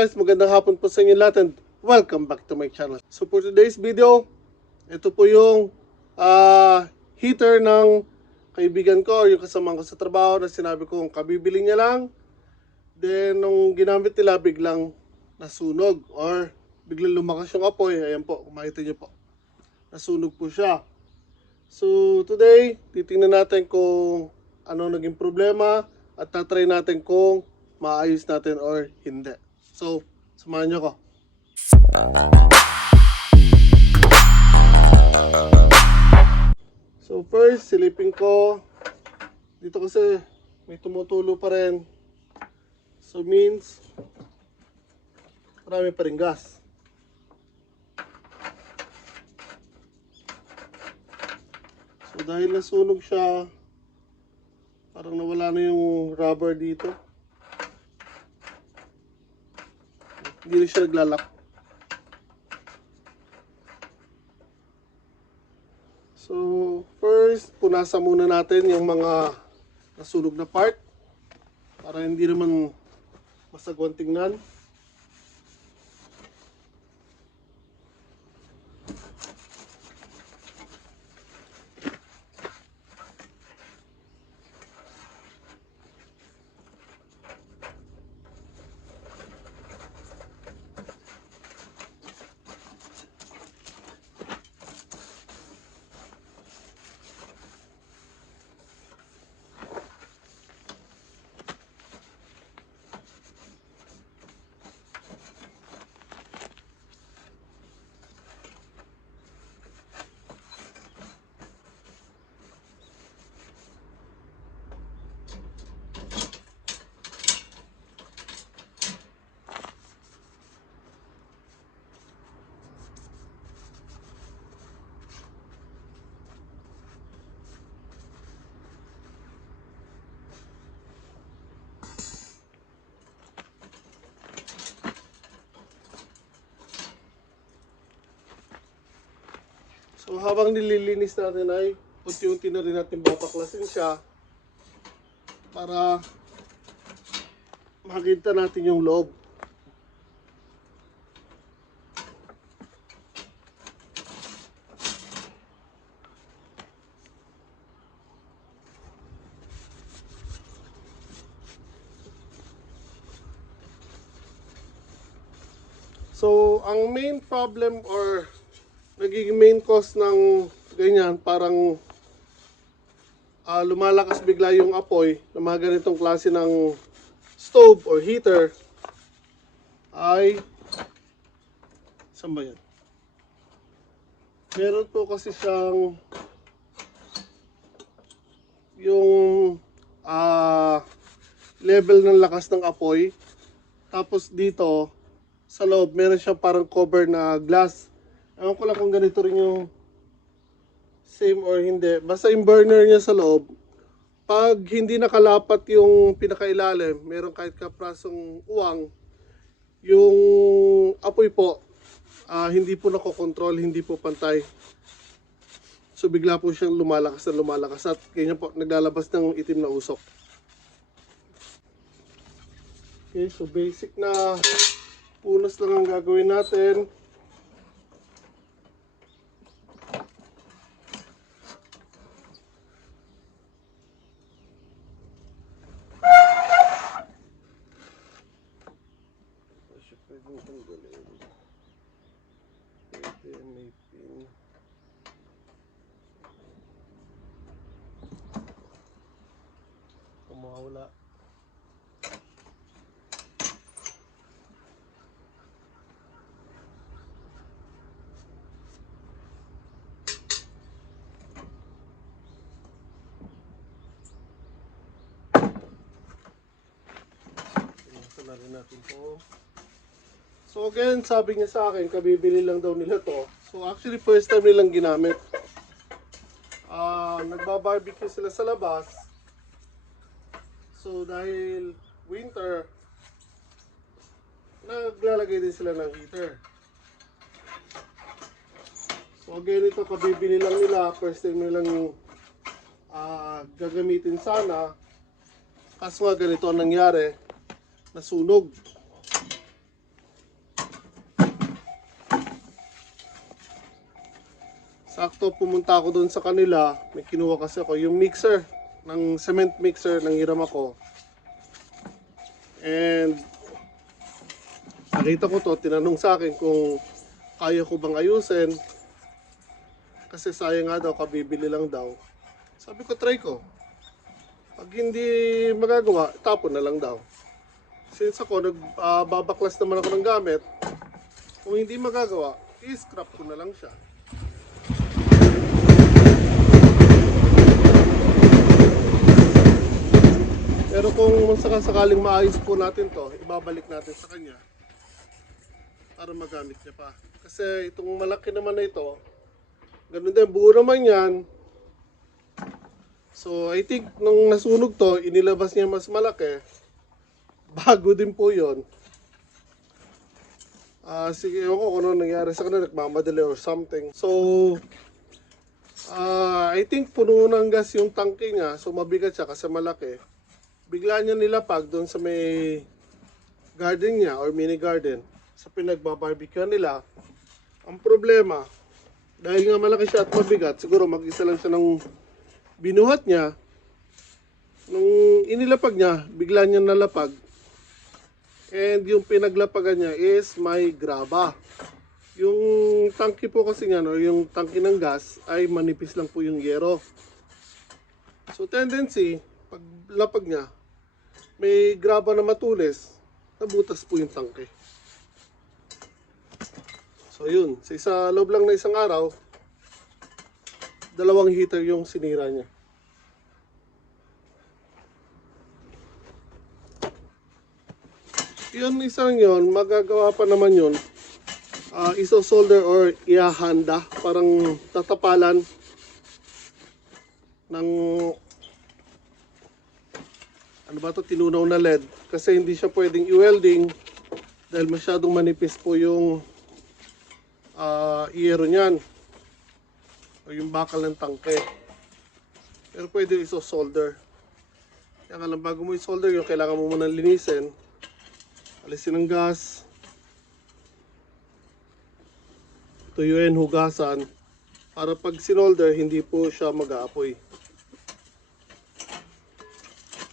guys, magandang hapon po sa inyo lahat and welcome back to my channel. So for today's video, ito po yung heater ng kaibigan ko or yung kasama ko sa trabaho na sinabi kong kabibili niya lang. Then nung ginamit nila biglang nasunog or biglang lumakas yung apoy. Ayan po, makita niyo po. Nasunog po siya. So today, titingnan natin kung ano naging problema at tatry natin kung maayos natin or hindi. So, samahan niyo ko. So first, silipin ko. Dito kasi may tumutulo pa rin. So means, marami pa rin gas. So dahil nasunog siya, parang nawala na yung rubber dito. Hindi na siya naglalak. So, first, punasan muna natin yung mga nasunog na part para hindi naman masagwan tingnan. So habang nililinis natin ay unti-unti na rin natin babaklasin siya para makita natin yung loob. So ang main problem or nagiging main cause ng ganyan, parang lumalakas bigla yung apoy ng mga ganitong klase ng stove or heater ay, saan ba yan? Meron po kasi siyang yung level ng lakas ng apoy, tapos dito sa loob meron siyang parang cover na glass. Ewan ko lang kung ganito rin yung same or hindi. Basta yung burner niya sa loob, pag hindi nakalapat yung pinakailalim, meron kahit kaprasong uwang, yung apoy po, hindi po nakokontrol, hindi po pantay. So bigla po siyang lumalakas na lumalakas at ganyan po, naglalabas ng itim na usok. Okay, so basic na punas lang ang gagawin natin. Pwedeng tanggalin. Pwede may pin. Kung mawala. Tingnan na rin natin po. So again, sabi niya sa akin, kabibili lang daw nila to. So actually, first time nilang ginamit. Nagbabarbecue sila sa labas. So dahil winter, naglalagay din sila ng heater. So again, ito kabibili lang nila. First time nilang gagamitin sana. Kaso nga ganito ang nangyari. Nasunog. Sakto pumunta ako doon sa kanila, may kinuha kasi ako yung mixer, ng cement mixer ng hiram ako. And nakita ko to, tinanong sa akin kung kaya ko bang ayusin. Kasi sayang nga daw, kabibili lang daw. Sabi ko, try ko. Pag hindi magagawa, tapon na lang daw. Since ako, nagbabaklas naman ako ng gamit, kung hindi magagawa, i-scrap ko na lang siya. Pero kung sakaling maayos po natin to, ibabalik natin sa kanya para magamit niya pa. Kasi itong malaki naman na ito, ganun din, buo naman yan. So I think nung nasunog to, inilabas niya mas malaki. Bago din po yun. Sige, ewan ko kung ano nangyari sa kanila, nagmamadali or something. So, I think puno ng gas yung tangke niya, so mabigat siya kasi malaki. Bigla niya nilapag doon sa may garden niya or mini garden sa pinagbabarbecue nila. Ang problema, dahil nga malaki siya at mabigat, siguro mag-isa lang siya ng binuhat niya. Nung inilapag niya, bigla niya nalapag. And yung pinaglapagan niya is may graba. Yung tangke po kasi niya, no, yung tangke ng gas ay manipis lang po yung yero. So tendency, pag lapag niya, may graba na matulis, nabutas po yung tangke. So yun, sa loob lang na isang araw, 2 heater yung sinira niya. Yun, isang yun, magagawa pa naman yun. Iso-solder or ihahanda, parang tatapalan ng ano ba to, tinunaw na LED. Kasi hindi siya pwedeng i-welding dahil masyadong manipis po yung yero niyan o yung bakal ng tangke. Pero pwede iso-solder. Kaya nga lang, bago mo i-solder yung kailangan mo muna linisin, alisin ang gas, tuyuin, hugasan, para pag sinolder hindi po siya mag-aapoy.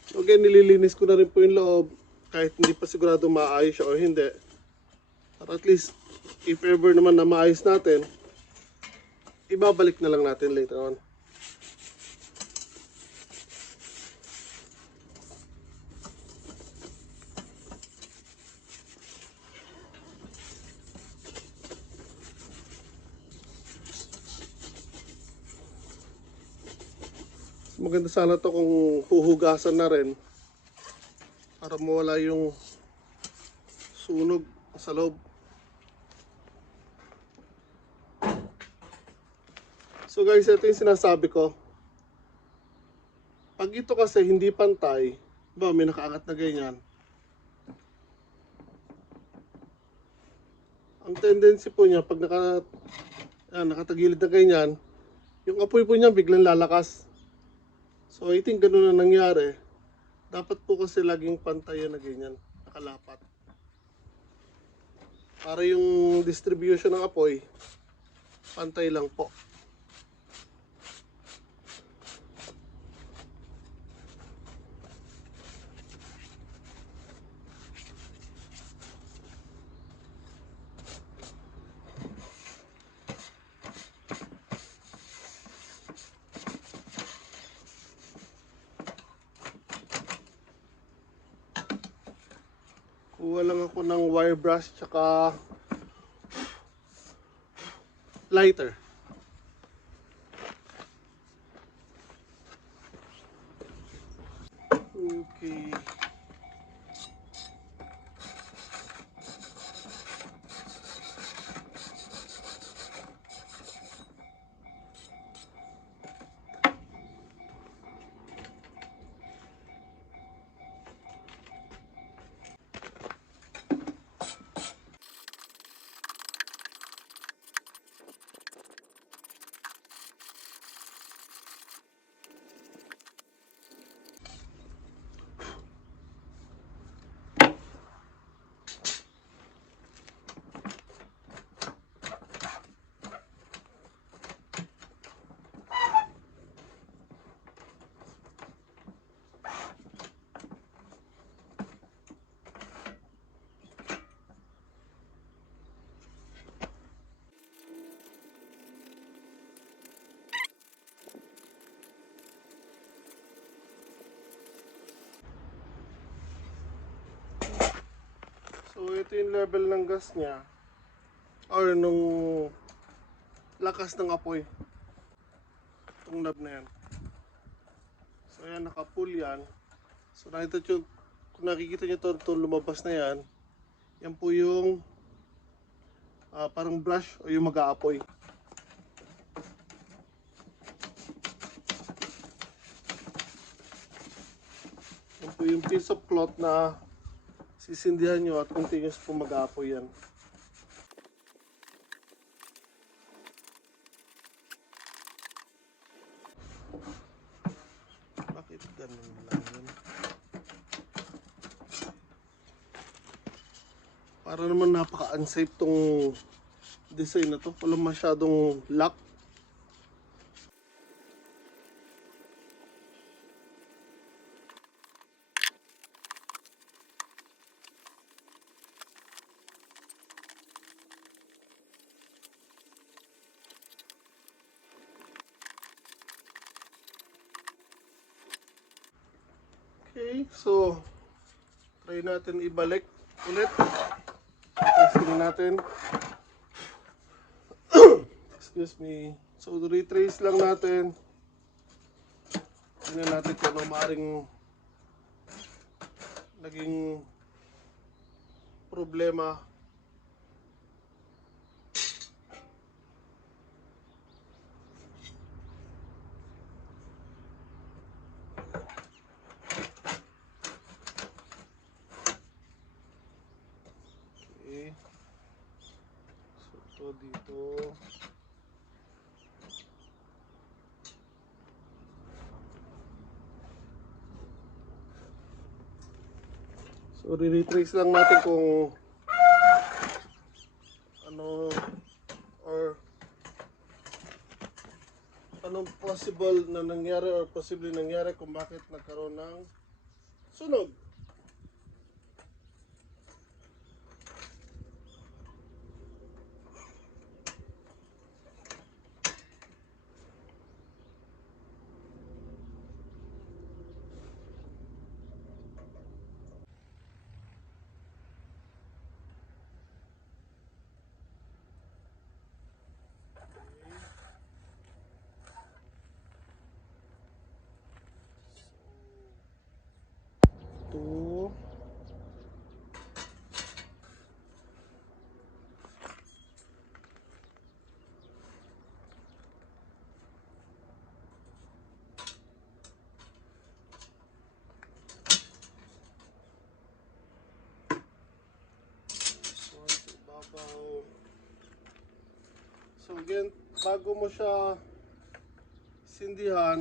So again, nililinis ko na rin po yung loob kahit hindi pa sigurado maayos siya o hindi, para at least if ever naman na maayos natin, ibabalik na lang natin later on. Maganda sana to kung huhugasan na rin para mawala yung sunog sa loob. So guys, ito yung sinasabi ko. Pag ito kasi hindi pantay, ba may nakaangat na ganyan, ang tendency po niya pag nakatagilid na ganyan, yung apoy po niya biglang lalakas. So I think ganun na nangyari. Dapat po kasi laging pantayan na ganyan, nakalapat. Para yung distribution ng apoy, pantay lang po. Kuha lang ako ng wire brush tsaka lighter. Okay. ito yung level ng gas niya or nung lakas ng apoy. Itong knob na yan. So ayan, naka-pull yan. So kung nakikita nyo ito lumabas na yan, yan po yung parang brush o yung mag-aapoy. Yan po yung piece of cloth na sisindihan nyo at continuous po mag-aapoy yan. Bakit ganun lang yun? Para naman napaka-unsafe tong design na to. Walang masyadong lock. Okay, so try natin ibalik ulit. Testing natin. Excuse me. So retrace lang natin. Tingnan natin kung ano maaaring naging problema. Okay. So ito dito. So re-retrace lang natin kung ano or anong possible na nangyari or posible nangyari kung bakit nagkaroon ng sunog. Ito. So again, bago mo siya sindihan,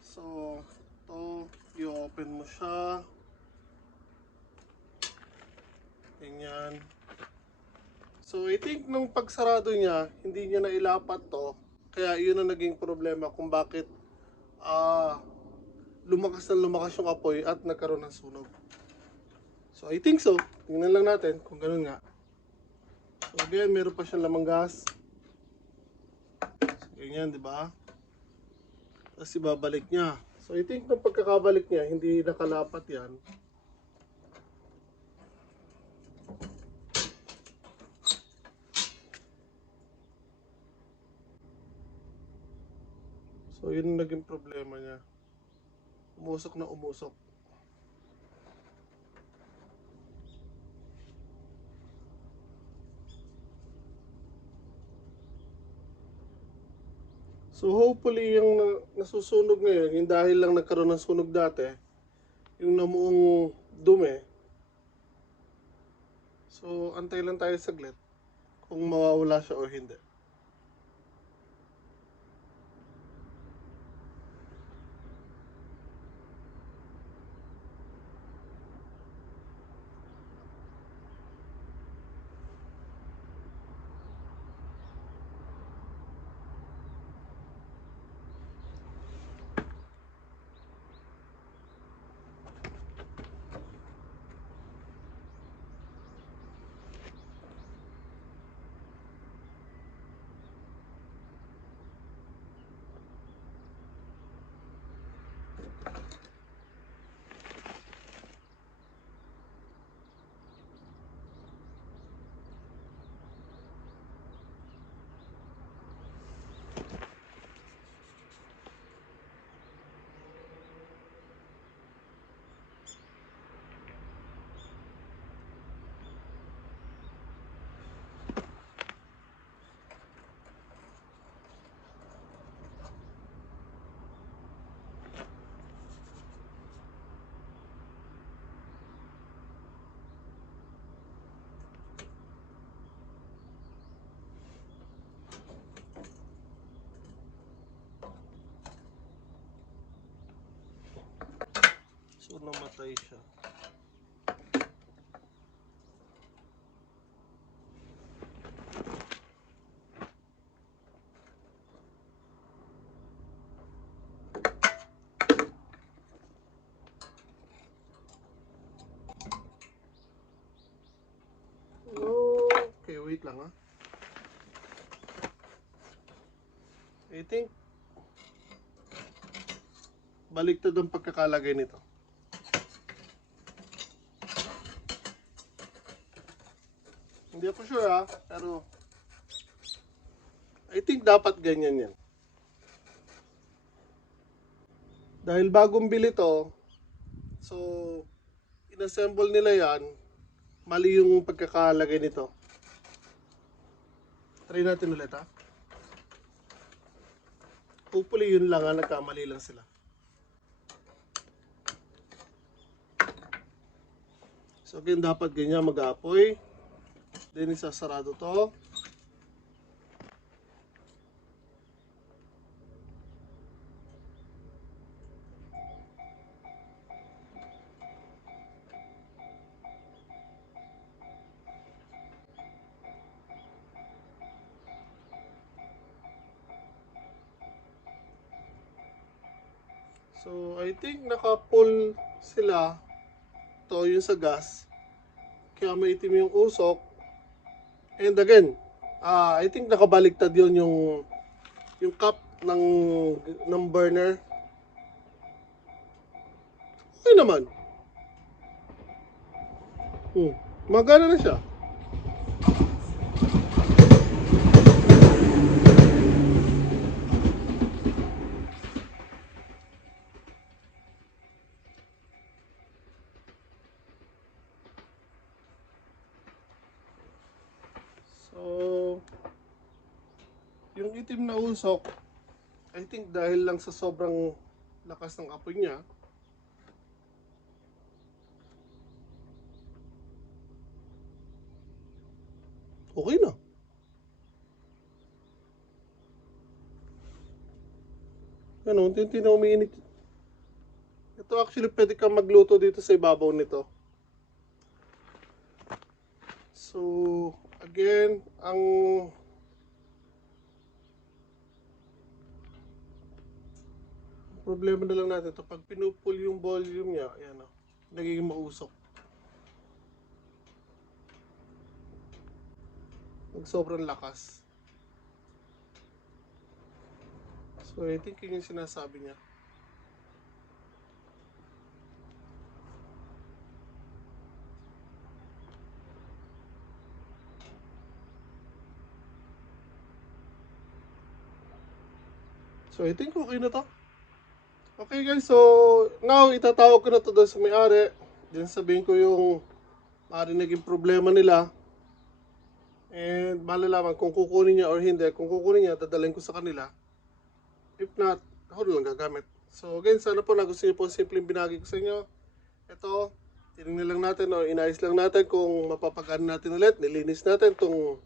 so ito, i-open mo siya. Ganyan. So I think nung pagsarado niya, hindi niya nailapat to. Kaya yun ang naging problema kung bakit lumakas na lumakas yung apoy at nagkaroon ng sunog. So I think so. Tingnan lang natin kung ganun nga. So again, meron pa siyang lamang gas. So ganyan, di ba? Tapos ibabalik niya. So I think nung pagkakabalik niya, hindi nakalapat yan. So yun ang naging problema niya. Umusok na umusok. So hopefully yung nasusunog ngayon, yung dahil lang nagkaroon ng sunog dati, yung namuong dumi. So antay lang tayo saglit kung mawawala siya o hindi. mamatay siya. Okay, wait lang ha. I think baliktad ang pagkakalagay nito. Hindi ako sure ha, pero I think dapat ganyan yan. Dahil bagong bili to, so inassemble nila yan, mali yung pagkakalagay nito. Try natin ulit ha. Hopefully yun lang ha, nagkamali lang sila. So again, dapat ganyan mag-aapoy. Then isasarado to. So I think naka-pull sila. To yung sa gas. Kaya maitim yung usok. And again, I think nakabaliktad yun yung cup ng burner. Okay naman. Magana na siya. So, yung itim na usok, I think dahil lang sa sobrang lakas ng apoy niya, okay na. Ano, unti-unti na umiinit. Ito actually pwede kang magluto dito sa ibabaw nito. So, again, ang problema na lang natin ito, pag pinupul yung volume niya, ayan o, nagiging mausok. Pag sobrang lakas. So, I think yun yung sinasabi niya. So, I think okay na to. Okay guys, so now itatawag ko na to doon sa may-ari. Diyan sabihin ko yung maaari naging problema nila. And malalaman kung kukunin niya or hindi. Kung kukunin niya, dadalhin ko sa kanila. If not, ako na lang gagamit. So again, sana po nagustuhan niyo po simpleng binagi ko sa inyo. Ito, tinignan lang natin o inayos lang natin kung mapapagaan natin ulit. Nilinis natin itong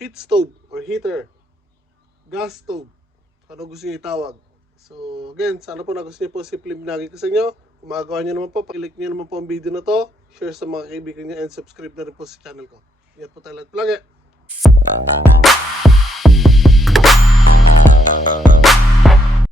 heat stove or heater. Gas stove. Ano gusto niyo itawag. So again, sana po nagustuhan niyo po simpleng binagi ko sa inyo. Kung magagawa niyo naman po, pakilike niyo naman po ang video na to. Share sa mga kaibigan niyo and subscribe na rin po sa channel ko. Ingat po tayo lahat palagi.